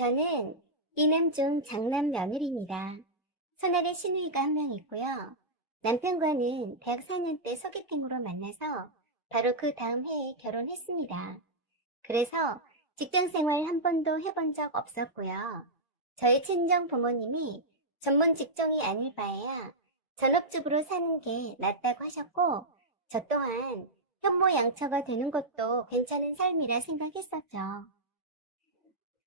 저는 이남 중 장남 며느리입니다. 손아래 시누이가 한 명 있고요. 남편과는 대학 4년 때 소개팅으로 만나서 바로 그 다음 해에 결혼했습니다. 그래서 직장 생활 한 번도 해본 적 없었고요. 저희 친정 부모님이 전문 직종이 아닐 바에야 전업주부로 사는 게 낫다고 하셨고, 저 또한 현모양처가 되는 것도 괜찮은 삶이라 생각했었죠.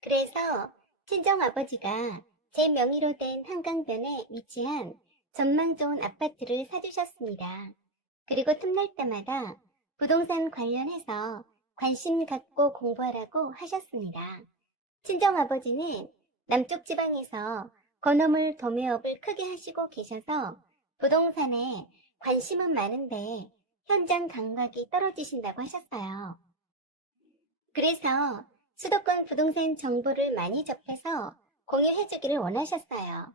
그래서 친정아버지가 제 명의로 된 한강변에 위치한 전망 좋은 아파트를 사주셨습니다. 그리고 틈날 때마다 부동산 관련해서 관심 갖고 공부하라고 하셨습니다. 친정아버지는 남쪽 지방에서 건어물 도매업을 크게 하시고 계셔서 부동산에 관심은 많은데 현장 감각이 떨어지신다고 하셨어요. 그래서 수도권 부동산 정보를 많이 접해서 공유해주기를 원하셨어요.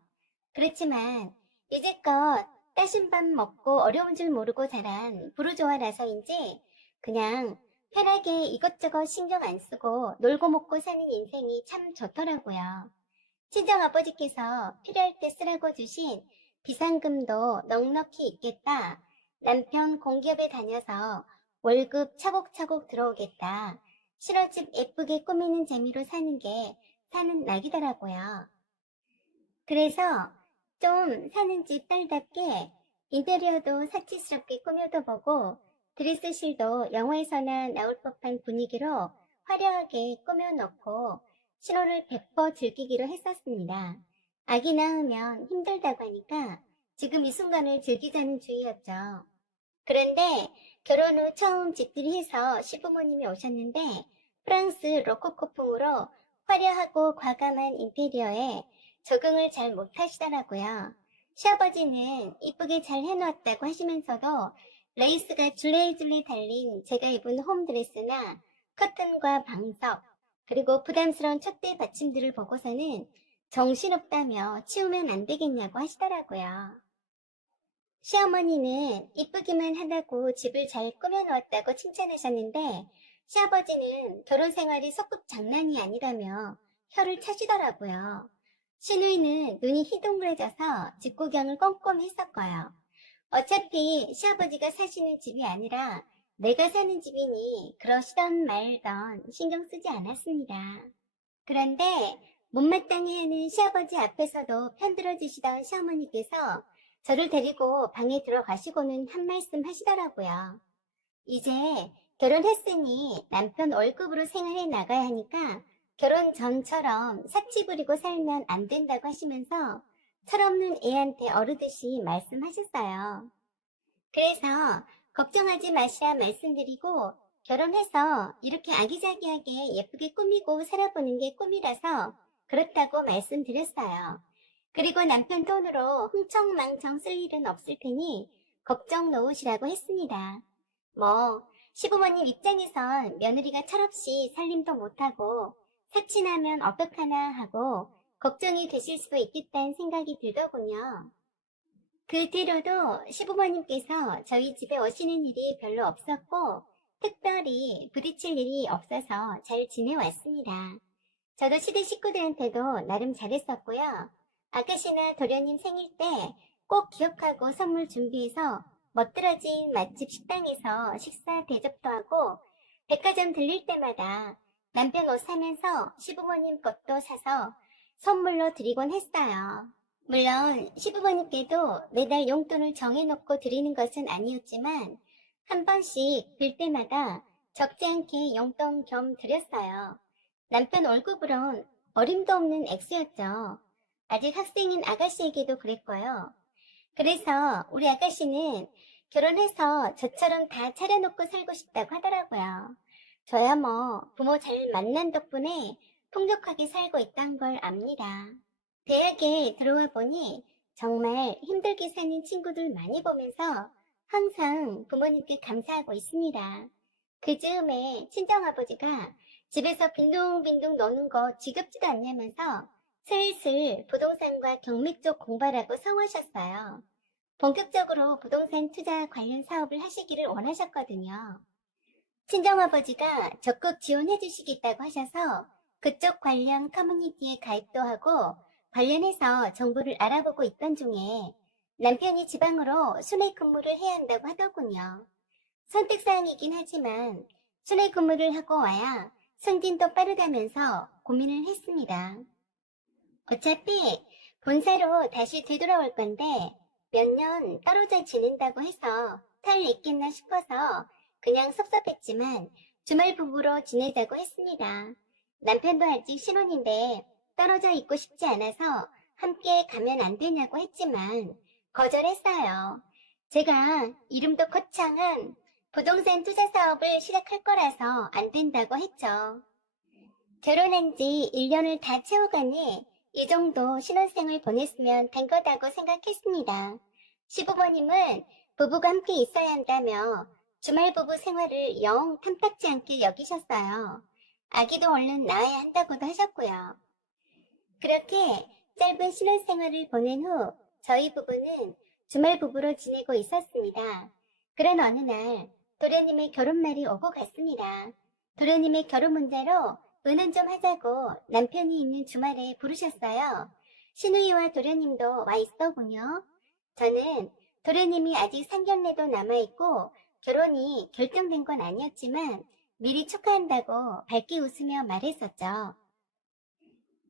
그렇지만 이제껏 따신 밥 먹고 어려운 줄 모르고 자란 부르조아라서인지 그냥 편하게 이것저것 신경 안 쓰고 놀고 먹고 사는 인생이 참 좋더라고요. 친정아버지께서 필요할 때 쓰라고 주신 비상금도 넉넉히 있겠다. 남편 공기업에 다녀서 월급 차곡차곡 들어오겠다. 신혼집 예쁘게 꾸미는 재미로 사는 게 사는 낙이더라고요. 그래서 좀 사는 집 딸답게 인테리어도 사치스럽게 꾸며도 보고 드레스실도 영화에서나 나올 법한 분위기로 화려하게 꾸며놓고 신혼을 100% 즐기기로 했었습니다. 아기 낳으면 힘들다고 하니까 지금 이 순간을 즐기자는 주의였죠. 그런데 결혼 후 처음 집들이 해서 시부모님이 오셨는데 프랑스 로코코풍으로 화려하고 과감한 인테리어에 적응을 잘 못하시더라고요. 시아버지는 이쁘게 잘 해놓았다고 하시면서도 레이스가 줄레줄레 달린 제가 입은 홈드레스나 커튼과 방석, 그리고 부담스러운 촛대 받침들을 보고서는 정신없다며 치우면 안 되겠냐고 하시더라고요. 시어머니는 이쁘기만 하다고 집을 잘 꾸며놓았다고 칭찬하셨는데 시아버지는 결혼 생활이 소꿉 장난이 아니라며 혀를 차시더라고요. 시누이는 눈이 희둥그레져서 집 구경을 꼼꼼히 했었고요. 어차피 시아버지가 사시는 집이 아니라 내가 사는 집이니 그러시던 말던 신경 쓰지 않았습니다. 그런데 못마땅해 하는 시아버지 앞에서도 편들어주시던 시어머니께서 저를 데리고 방에 들어가시고는 한 말씀 하시더라고요. 이제 결혼했으니 남편 월급으로 생활해 나가야 하니까 결혼 전처럼 사치 부리고 살면 안 된다고 하시면서 철없는 애한테 어르듯이 말씀하셨어요. 그래서 걱정하지 마시라 말씀드리고 결혼해서 이렇게 아기자기하게 예쁘게 꾸미고 살아보는 게 꿈이라서 그렇다고 말씀드렸어요. 그리고 남편 돈으로 흥청망청 쓸 일은 없을 테니 걱정 놓으시라고 했습니다. 시부모님 입장에선 며느리가 철없이 살림도 못하고 사치나면 어떡하나 하고 걱정이 되실 수도 있겠다는 생각이 들더군요. 그 뒤로도 시부모님께서 저희 집에 오시는 일이 별로 없었고 특별히 부딪힐 일이 없어서 잘 지내왔습니다. 저도 시대 식구들한테도 나름 잘했었고요. 아가씨나 도련님 생일 때 꼭 기억하고 선물 준비해서 멋들어진 맛집 식당에서 식사 대접도 하고 백화점 들릴 때마다 남편 옷 사면서 시부모님 것도 사서 선물로 드리곤 했어요. 물론 시부모님께도 매달 용돈을 정해놓고 드리는 것은 아니었지만 한 번씩 빌 때마다 적지 않게 용돈 겸 드렸어요. 남편 월급으론 어림도 없는 액수였죠. 아직 학생인 아가씨에게도 그랬고요. 그래서 우리 아가씨는 결혼해서 저처럼 다 차려놓고 살고 싶다고 하더라고요. 저야 부모 잘 만난 덕분에 풍족하게 살고 있단 걸 압니다. 대학에 들어와 보니 정말 힘들게 사는 친구들 많이 보면서 항상 부모님께 감사하고 있습니다. 그 즈음에 친정아버지가 집에서 빈둥빈둥 노는 거 지겹지도 않냐면서 슬슬 부동산과 경매 쪽 공부하라고 성하셨어요. 본격적으로 부동산 투자 관련 사업을 하시기를 원하셨거든요. 친정아버지가 적극 지원해 주시겠다고 하셔서 그쪽 관련 커뮤니티에 가입도 하고 관련해서 정보를 알아보고 있던 중에 남편이 지방으로 순회 근무를 해야 한다고 하더군요. 선택사항이긴 하지만 순회 근무를 하고 와야 승진도 빠르다면서 고민을 했습니다. 어차피 본사로 다시 되돌아올 건데 몇 년 떨어져 지낸다고 해서 탈 있겠나 싶어서 그냥 섭섭했지만 주말 부부로 지내자고 했습니다. 남편도 아직 신혼인데 떨어져 있고 싶지 않아서 함께 가면 안 되냐고 했지만 거절했어요. 제가 이름도 거창한 부동산 투자 사업을 시작할 거라서 안 된다고 했죠. 결혼한 지 1년을 다 채워가니 이 정도 신혼생을 보냈으면 된 거다고 생각했습니다. 시부모님은 부부가 함께 있어야 한다며 주말 부부 생활을 영 탐탁지 않게 여기셨어요. 아기도 얼른 낳아야 한다고도 하셨고요. 그렇게 짧은 신혼생활을 보낸 후 저희 부부는 주말 부부로 지내고 있었습니다. 그런 어느 날 도련님의 결혼날이 오고 갔습니다. 도련님의 결혼 문제로 의논 좀 하자고 남편이 있는 주말에 부르셨어요. 신우이와 도련님도 와 있더군요. 저는 도련님이 아직 상견례도 남아있고 결혼이 결정된 건 아니었지만 미리 축하한다고 밝게 웃으며 말했었죠.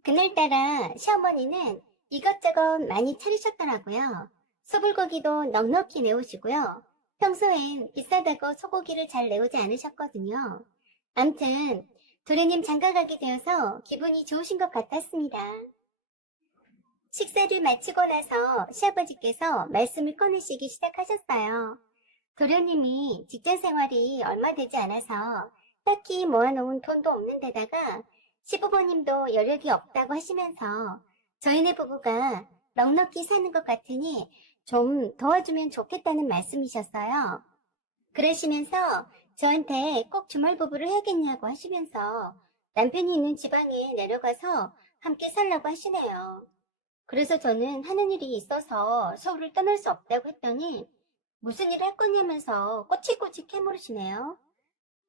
그날따라 시어머니는 이것저것 많이 차리셨더라고요. 소불고기도 넉넉히 내오시고요. 평소엔 비싸다고 소고기를 잘 내오지 않으셨거든요. 암튼 도련님 장가가게 되어서 기분이 좋으신 것 같았습니다. 식사를 마치고 나서 시아버지께서 말씀을 꺼내시기 시작하셨어요. 도련님이 직장 생활이 얼마 되지 않아서 딱히 모아놓은 돈도 없는 데다가 시부모님도 여력이 없다고 하시면서 저희네 부부가 넉넉히 사는 것 같으니 좀 도와주면 좋겠다는 말씀이셨어요. 그러시면서 저한테 꼭 주말 부부를 해야겠냐고 하시면서 남편이 있는 지방에 내려가서 함께 살라고 하시네요. 그래서 저는 하는 일이 있어서 서울을 떠날 수 없다고 했더니 무슨 일을 할 거냐면서 꼬치꼬치 캐물으시네요.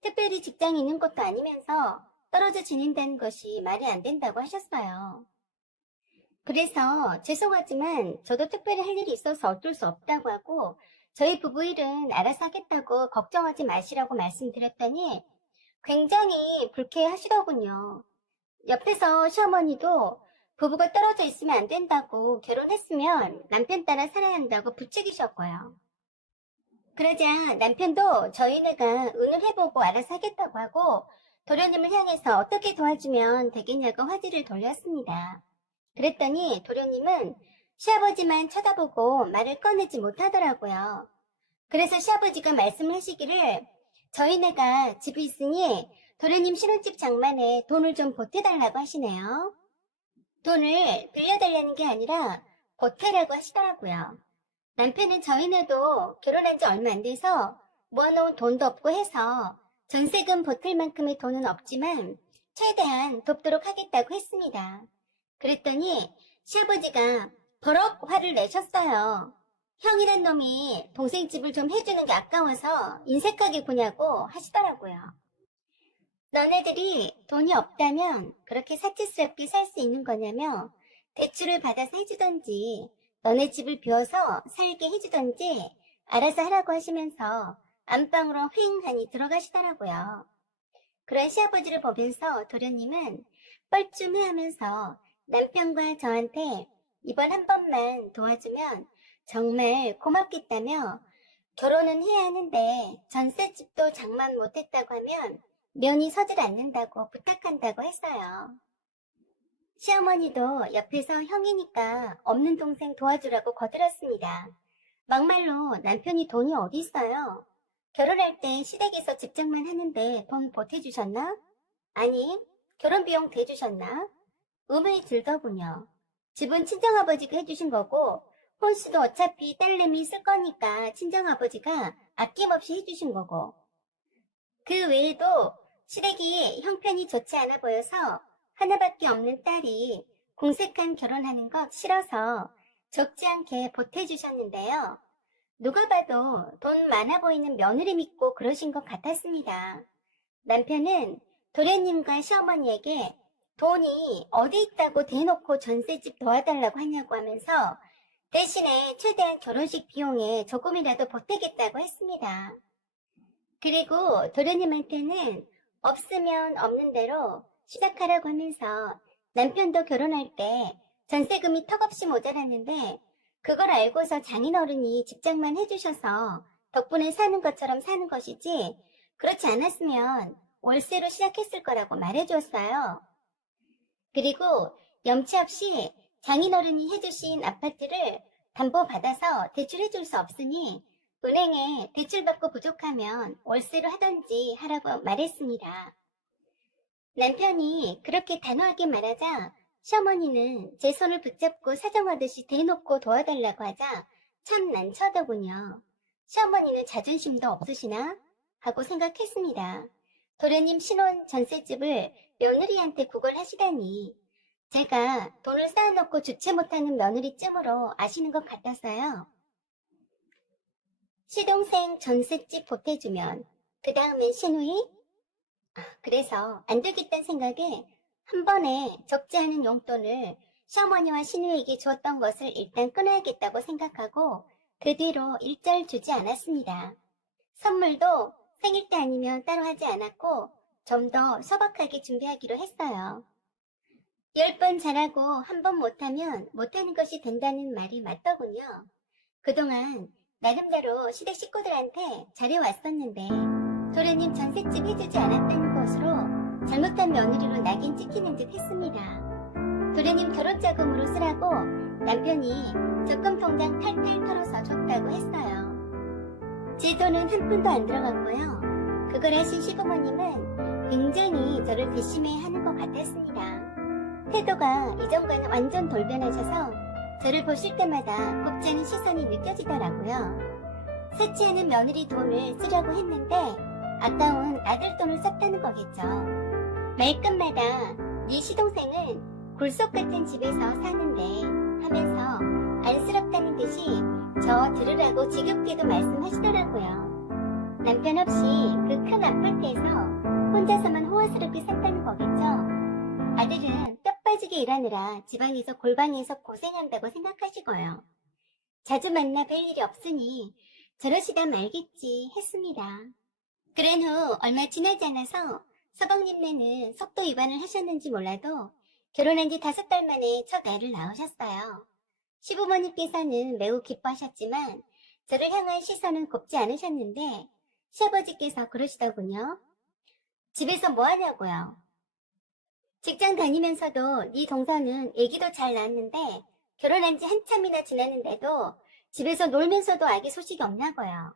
특별히 직장이 있는 것도 아니면서 떨어져 지낸다는 것이 말이 안 된다고 하셨어요. 그래서 죄송하지만 저도 특별히 할 일이 있어서 어쩔 수 없다고 하고 저희 부부 일은 알아서 하겠다고 걱정하지 마시라고 말씀드렸더니 굉장히 불쾌하시더군요. 옆에서 시어머니도 부부가 떨어져 있으면 안 된다고 결혼했으면 남편 따라 살아야 한다고 부추기셨고요. 그러자 남편도 저희네가 의논해보고 알아서 하겠다고 하고 도련님을 향해서 어떻게 도와주면 되겠냐고 화제를 돌렸습니다. 그랬더니 도련님은 시아버지만 쳐다보고 말을 꺼내지 못하더라고요. 그래서 시아버지가 말씀을 하시기를 저희네가 집이 있으니 도련님 신혼집 장만에 돈을 좀 보태달라고 하시네요. 돈을 빌려달라는 게 아니라 보태라고 하시더라고요. 남편은 저희네도 결혼한 지 얼마 안 돼서 모아놓은 돈도 없고 해서 전세금 보탤 만큼의 돈은 없지만 최대한 돕도록 하겠다고 했습니다. 그랬더니 시아버지가 버럭 화를 내셨어요. 형이란 놈이 동생 집을 좀 해주는 게 아까워서 인색하게 구냐고 하시더라고요. 너네들이 돈이 없다면 그렇게 사치스럽게 살 수 있는 거냐며 대출을 받아서 해주던지 너네 집을 비워서 살게 해주던지 알아서 하라고 하시면서 안방으로 휑하니 들어가시더라고요. 그런 시아버지를 보면서 도련님은 뻘쭘해하면서 남편과 저한테 이번 한 번만 도와주면 정말 고맙겠다며 결혼은 해야 하는데 전셋집도 장만 못했다고 하면 면이 서질 않는다고 부탁한다고 했어요. 시어머니도 옆에서 형이니까 없는 동생 도와주라고 거들었습니다. 막말로 남편이 돈이 어디 있어요? 결혼할 때 시댁에서 집장만 하는데 돈 보태주셨나? 아니, 결혼 비용 대주셨나? 의문이 들더군요. 집은 친정아버지가 해주신 거고 혼수도 어차피 딸내미 쓸 거니까 친정아버지가 아낌없이 해주신 거고 그 외에도 시댁이 형편이 좋지 않아 보여서 하나밖에 없는 딸이 궁색한 결혼하는 것 싫어서 적지 않게 보태주셨는데요. 누가 봐도 돈 많아 보이는 며느리 믿고 그러신 것 같았습니다. 남편은 도련님과 시어머니에게 돈이 어디 있다고 대놓고 전셋집 도와달라고 하냐고 하면서 대신에 최대한 결혼식 비용에 조금이라도 보태겠다고 했습니다. 그리고 도련님한테는 없으면 없는 대로 시작하라고 하면서 남편도 결혼할 때 전세금이 턱없이 모자랐는데 그걸 알고서 장인어른이 집장만 해주셔서 덕분에 사는 것처럼 사는 것이지 그렇지 않았으면 월세로 시작했을 거라고 말해주었어요. 그리고 염치 없이 장인어른이 해주신 아파트를 담보받아서 대출해줄 수 없으니 은행에 대출받고 부족하면 월세로 하던지 하라고 말했습니다. 남편이 그렇게 단호하게 말하자 시어머니는 제 손을 붙잡고 사정하듯이 대놓고 도와달라고 하자 참 난처하더군요. 시어머니는 자존심도 없으시나? 하고 생각했습니다. 도련님 신혼 전셋집을 며느리한테 구걸하시다니 제가 돈을 쌓아놓고 주체 못하는 며느리쯤으로 아시는 것 같았어요. 시동생 전셋집 보태주면 그 다음엔 시누이? 그래서 안 되겠다는 생각에 한 번에 적지 않은 용돈을 시어머니와 시누이에게 주었던 것을 일단 끊어야겠다고 생각하고 그 뒤로 일절 주지 않았습니다. 선물도 생일 때 아니면 따로 하지 않았고 좀 더 소박하게 준비하기로 했어요. 10번 잘하고 한 번 못하면 못하는 것이 된다는 말이 맞더군요. 그동안 나름대로 시댁 식구들한테 잘해왔었는데 도련님 전셋집 해주지 않았다는 것으로 잘못한 며느리로 낙인 찍히는 듯 했습니다. 도련님 결혼자금으로 쓰라고 남편이 적금 통장 탈탈 털어서 줬다고 했어요. 제 돈은 한 푼도 안 들어갔고요. 그걸 하신 시부모님은 굉장히 저를 괘씸해하는 것 같았습니다. 태도가 이전과는 완전 돌변하셔서 저를 보실 때마다 곱지 않은 시선이 느껴지더라고요. 쌓지 않은 며느리 돈을 쓰려고 했는데 아까운 아들 돈을 썼다는 거겠죠. 말끝마다 네 시동생은 굴속 같은 집에서 사는데 하면서 안쓰럽다는 듯이 저 들으라고 지겹게도 말씀하시더라고요. 남편 없이 그 큰 아파트에서 혼자서만 호화스럽게 샀다는 거겠죠. 아들은 뼈 빠지게 일하느라 지방에서 골방에서 고생한다고 생각하시고요. 자주 만나 뵐 일이 없으니 저러시다 말겠지 했습니다. 그런 후 얼마 지나지 않아서 서방님네는 속도 위반을 하셨는지 몰라도 결혼한 지 5달 만에 첫 애를 낳으셨어요. 시부모님께서는 매우 기뻐하셨지만 저를 향한 시선은 곱지 않으셨는데 시아버지께서 그러시더군요. 집에서 뭐 하냐고요. 직장 다니면서도 네 동서는 애기도 잘 낳았는데 결혼한 지 한참이나 지났는데도 집에서 놀면서도 아기 소식이 없나고요.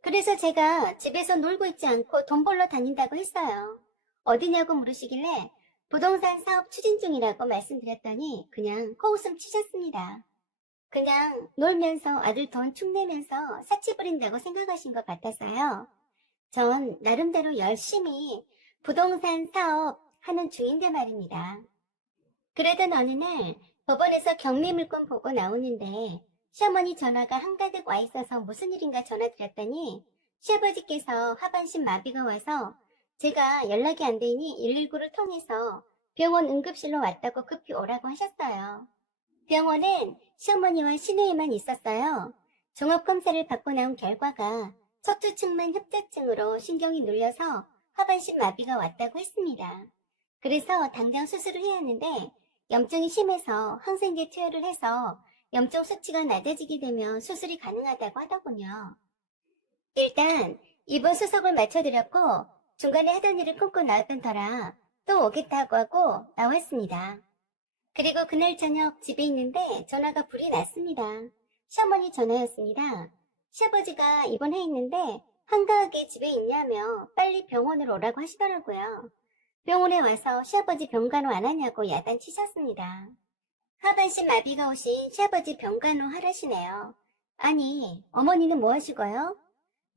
그래서 제가 집에서 놀고 있지 않고 돈 벌러 다닌다고 했어요. 어디냐고 물으시길래 부동산 사업 추진 중이라고 말씀드렸더니 그냥 코웃음 치셨습니다. 그냥 놀면서 아들 돈 축내면서 사치 부린다고 생각하신 것 같아서요. 전 나름대로 열심히 부동산 사업 하는 중인데 말입니다. 그러던 어느 날 법원에서 경매물건 보고 나오는데 시어머니 전화가 한가득 와 있어서 무슨 일인가 전화드렸더니 시아버지께서 하반신 마비가 와서 제가 연락이 안 되니 119를 통해서 병원 응급실로 왔다고 급히 오라고 하셨어요. 병원엔 시어머니와 시누이만 있었어요. 종합검사를 받고 나온 결과가 척추측만 협착증으로 신경이 눌려서 하반신 마비가 왔다고 했습니다. 그래서 당장 수술을 해야 하는데 염증이 심해서 항생제 투여를 해서 염증 수치가 낮아지게 되면 수술이 가능하다고 하더군요. 일단 입원 수속을 맞춰드렸고 중간에 하던 일을 끊고 나왔던 터라 또 오겠다고 하고 나왔습니다. 그리고 그날 저녁 집에 있는데 전화가 불이 났습니다. 시어머니 전화였습니다. 시아버지가 입원해 있는데 한가하게 집에 있냐며 빨리 병원으로 오라고 하시더라고요. 병원에 와서 시아버지 병간호 안 하냐고 야단치셨습니다. 하반신 마비가 오신 시아버지 병간호 하라시네요. 아니, 어머니는 뭐 하시고요?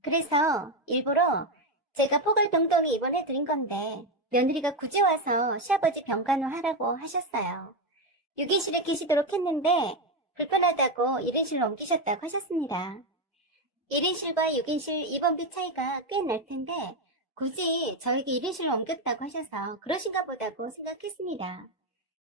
그래서 일부러 제가 포괄병동에 입원해 드린 건데 며느리가 굳이 와서 시아버지 병간호 하라고 하셨어요. 6인실에 계시도록 했는데 불편하다고 1인실로 옮기셨다고 하셨습니다. 1인실과 6인실 입원비 차이가 꽤 날 텐데 굳이 저에게 일인실을 옮겼다고 하셔서 그러신가 보다고 생각했습니다.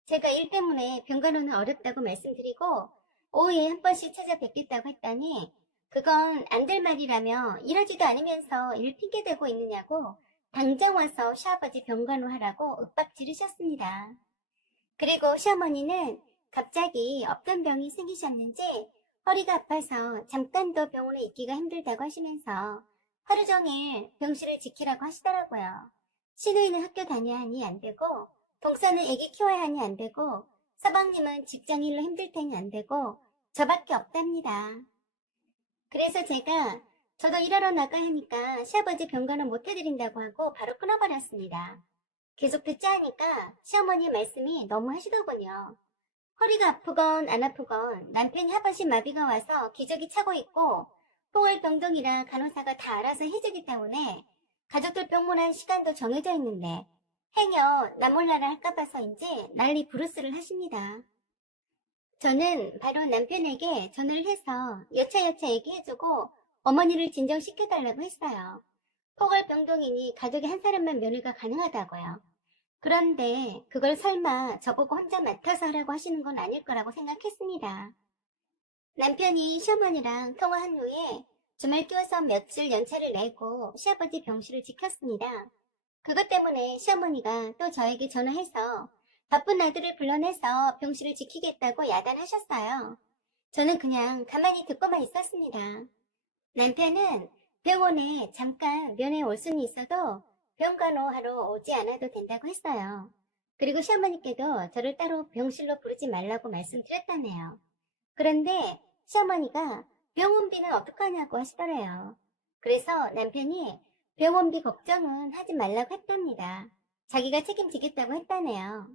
제가 일 때문에 병간호는 어렵다고 말씀드리고 5일에 한 번씩 찾아뵙겠다고 했더니 그건 안 될 말이라며 일하지도 않으면서 일 핑계대고 있느냐고 당장 와서 시아버지 병간호 하라고 윽박 지르셨습니다. 그리고 시어머니는 갑자기 어떤 병이 생기셨는지 허리가 아파서 잠깐도 병원에 있기가 힘들다고 하시면서 하루 종일 병실을 지키라고 하시더라고요. 시누이는 학교 다녀야 하니 안 되고, 동서는 애기 키워야 하니 안 되고, 서방님은 직장일로 힘들 테니 안 되고, 저밖에 없답니다. 그래서 제가 저도 일하러 나가야 하니까 시아버지 병가는 못 해드린다고 하고 바로 끊어버렸습니다. 계속 듣자 하니까 시어머니 말씀이 너무 하시더군요. 허리가 아프건 안 아프건 남편이 하반신 마비가 와서 기저귀 차고 있고 포월병동이라 간호사가 다 알아서 해주기 때문에 가족들 병문안 시간도 정해져 있는데 행여 나 몰라라 할까봐서인지 난리 부르스를 하십니다. 저는 바로 남편에게 전화를 해서 여차여차 얘기해주고 어머니를 진정시켜달라고 했어요. 포월병동이니 가족이 한 사람만 면회가 가능하다고요. 그런데 그걸 설마 저보고 혼자 맡아서 하라고 하시는 건 아닐 거라고 생각했습니다. 남편이 시어머니랑 통화한 후에 주말 끼워서 며칠 연차를 내고 시아버지 병실을 지켰습니다. 그것 때문에 시어머니가 또 저에게 전화해서 바쁜 아들을 불러내서 병실을 지키겠다고 야단하셨어요. 저는 그냥 가만히 듣고만 있었습니다. 남편은 병원에 잠깐 면회 올 수는 있어도 병간호하러 오지 않아도 된다고 했어요. 그리고 시어머니께도 저를 따로 병실로 부르지 말라고 말씀드렸다네요. 그런데 시어머니가 병원비는 어떡하냐고 하시더래요. 그래서 남편이 병원비 걱정은 하지 말라고 했답니다. 자기가 책임지겠다고 했다네요.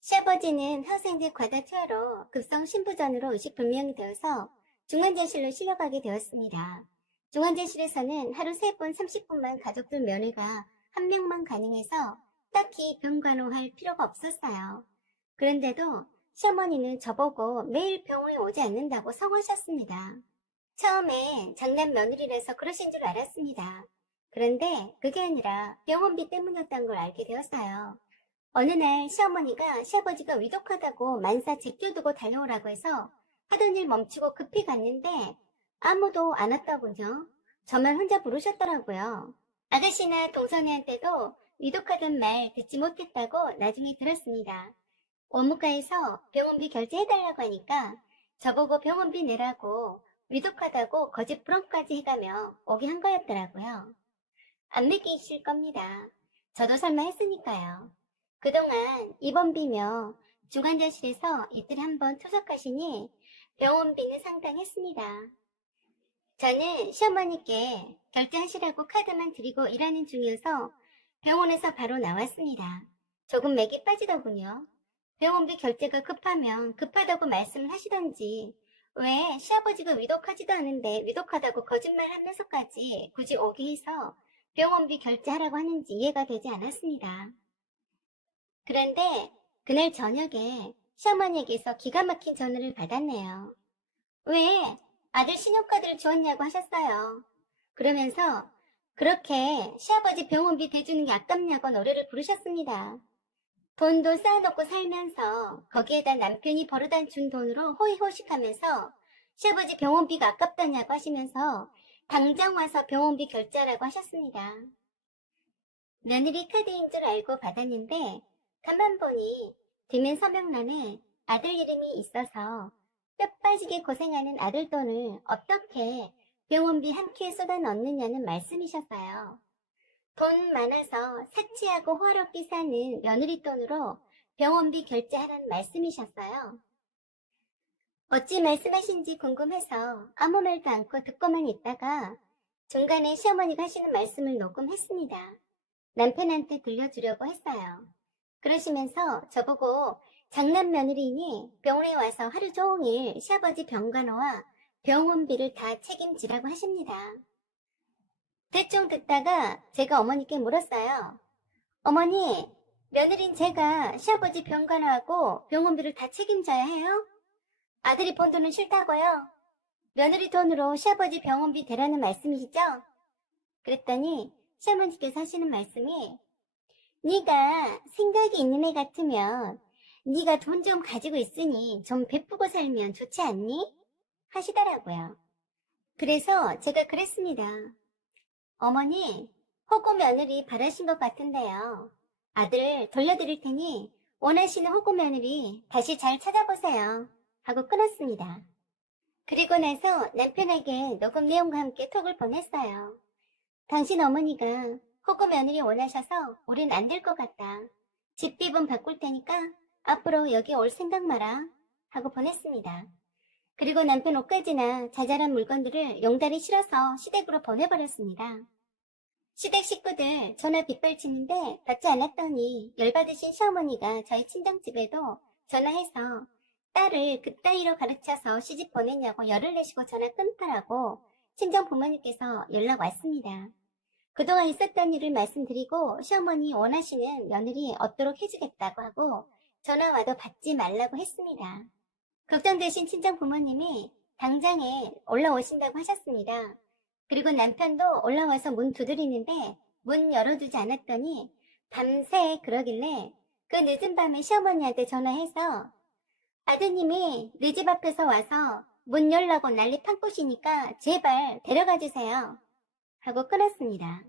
시아버지는 항생제 과다 투여로 급성 신부전으로 의식불명이 되어서 중환자실로 실려가게 되었습니다. 중환자실에서는 하루 3번 30분만 가족들 면회가 한 명만 가능해서 딱히 병간호할 필요가 없었어요. 그런데도 시어머니는 저보고 매일 병원에 오지 않는다고 성하셨습니다. 처음엔 장난 며느리라서 그러신 줄 알았습니다. 그런데 그게 아니라 병원비 때문이었다는 걸 알게 되었어요. 어느 날 시어머니가 시아버지가 위독하다고 만사 제껴두고 달려오라고 해서 하던 일 멈추고 급히 갔는데 아무도 안 왔더군요. 저만 혼자 부르셨더라고요. 아저씨나 동선이한테도 위독하단 말 듣지 못했다고 나중에 들었습니다. 원무과에서 병원비 결제해달라고 하니까 저보고 병원비 내라고 위독하다고 거짓 부럼까지 해가며 오게 한 거였더라고요. 안 믿기실 겁니다. 저도 설마 했으니까요. 그동안 입원비며 중환자실에서 이틀에 한 번 투석하시니 병원비는 상당했습니다. 저는 시어머니께 결제하시라고 카드만 드리고 일하는 중이어서 병원에서 바로 나왔습니다. 조금 맥이 빠지더군요. 병원비 결제가 급하면 급하다고 말씀을 하시던지 왜 시아버지가 위독하지도 않은데 위독하다고 거짓말하면서까지 굳이 오게 해서 병원비 결제하라고 하는지 이해가 되지 않았습니다. 그런데 그날 저녁에 시어머니에게서 기가 막힌 전화를 받았네요. 왜 아들 신용카드를 주었냐고 하셨어요. 그러면서 그렇게 시아버지 병원비 대주는 게 아깝냐고 노래를 부르셨습니다. 돈도 쌓아놓고 살면서 거기에다 남편이 벌어다 준 돈으로 호의호식하면서 시아버지 병원비가 아깝다냐고 하시면서 당장 와서 병원비 결제하라고 하셨습니다. 며느리 카드인 줄 알고 받았는데 가만 보니 뒷면 서명란에 아들 이름이 있어서 뼈 빠지게 고생하는 아들 돈을 어떻게 병원비 한 큐에 쏟아 넣느냐는 말씀이셨어요. 돈 많아서 사치하고 호화롭게 사는 며느리 돈으로 병원비 결제하라는 말씀이셨어요. 어찌 말씀하신지 궁금해서 아무 말도 않고 듣고만 있다가 중간에 시어머니가 하시는 말씀을 녹음했습니다. 남편한테 들려주려고 했어요. 그러시면서 저보고 장남 며느리니 병원에 와서 하루 종일 시아버지 병간호와 병원비를 다 책임지라고 하십니다. 대충 듣다가 제가 어머니께 물었어요. 어머니, 며느린 제가 시아버지 병간호하고 병원비를 다 책임져야 해요? 아들이 번 돈은 싫다고요? 며느리 돈으로 시아버지 병원비 대라는 말씀이시죠? 그랬더니 시어머니께서 하시는 말씀이 네가 생각이 있는 애 같으면 네가 돈 좀 가지고 있으니 좀 베푸고 살면 좋지 않니? 하시더라고요. 그래서 제가 그랬습니다. 어머니, 호구 며느리 바라신 것 같은데요. 아들 돌려드릴 테니 원하시는 호구 며느리 다시 잘 찾아보세요. 하고 끊었습니다. 그리고 나서 남편에게 녹음 내용과 함께 톡을 보냈어요. 당신 어머니가 호구 며느리 원하셔서 우린 안 될 것 같다. 집비분 바꿀 테니까 앞으로 여기 올 생각 마라. 하고 보냈습니다. 그리고 남편 옷가지나 자잘한 물건들을 용달이 실어서 시댁으로 보내버렸습니다. 시댁 식구들 전화 빗발치는데 받지 않았더니 열받으신 시어머니가 저희 친정집에도 전화해서 딸을 그따위로 가르쳐서 시집 보냈냐고 열을 내시고 전화 끊더라고 친정 부모님께서 연락 왔습니다. 그동안 있었던 일을 말씀드리고 시어머니 원하시는 며느리 얻도록 해주겠다고 하고 전화 와도 받지 말라고 했습니다. 걱정되신 친정 부모님이 당장에 올라오신다고 하셨습니다. 그리고 남편도 올라와서 문 두드리는데 문 열어주지 않았더니 밤새 그러길래 그 늦은 밤에 시어머니한테 전화해서 아드님이 내 집 앞에서 와서 문 열라고 난리 판꽃이니까 제발 데려가 주세요. 하고 끊었습니다.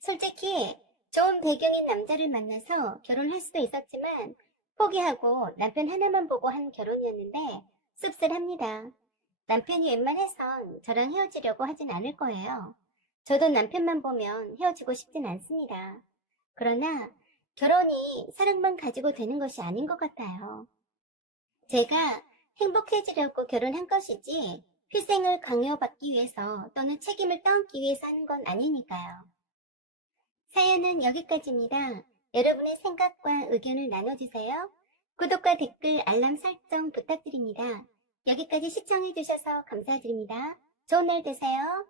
솔직히 좋은 배경인 남자를 만나서 결혼할 수도 있었지만 포기하고 남편 하나만 보고 한 결혼이었는데 씁쓸합니다. 남편이 웬만해선 저랑 헤어지려고 하진 않을 거예요. 저도 남편만 보면 헤어지고 싶진 않습니다. 그러나 결혼이 사랑만 가지고 되는 것이 아닌 것 같아요. 제가 행복해지려고 결혼한 것이지 희생을 강요받기 위해서 또는 책임을 떠안기 위해서 하는 건 아니니까요. 사연은 여기까지입니다. 여러분의 생각과 의견을 나눠주세요. 구독과 댓글, 알람 설정 부탁드립니다. 여기까지 시청해주셔서 감사드립니다. 좋은 날 되세요.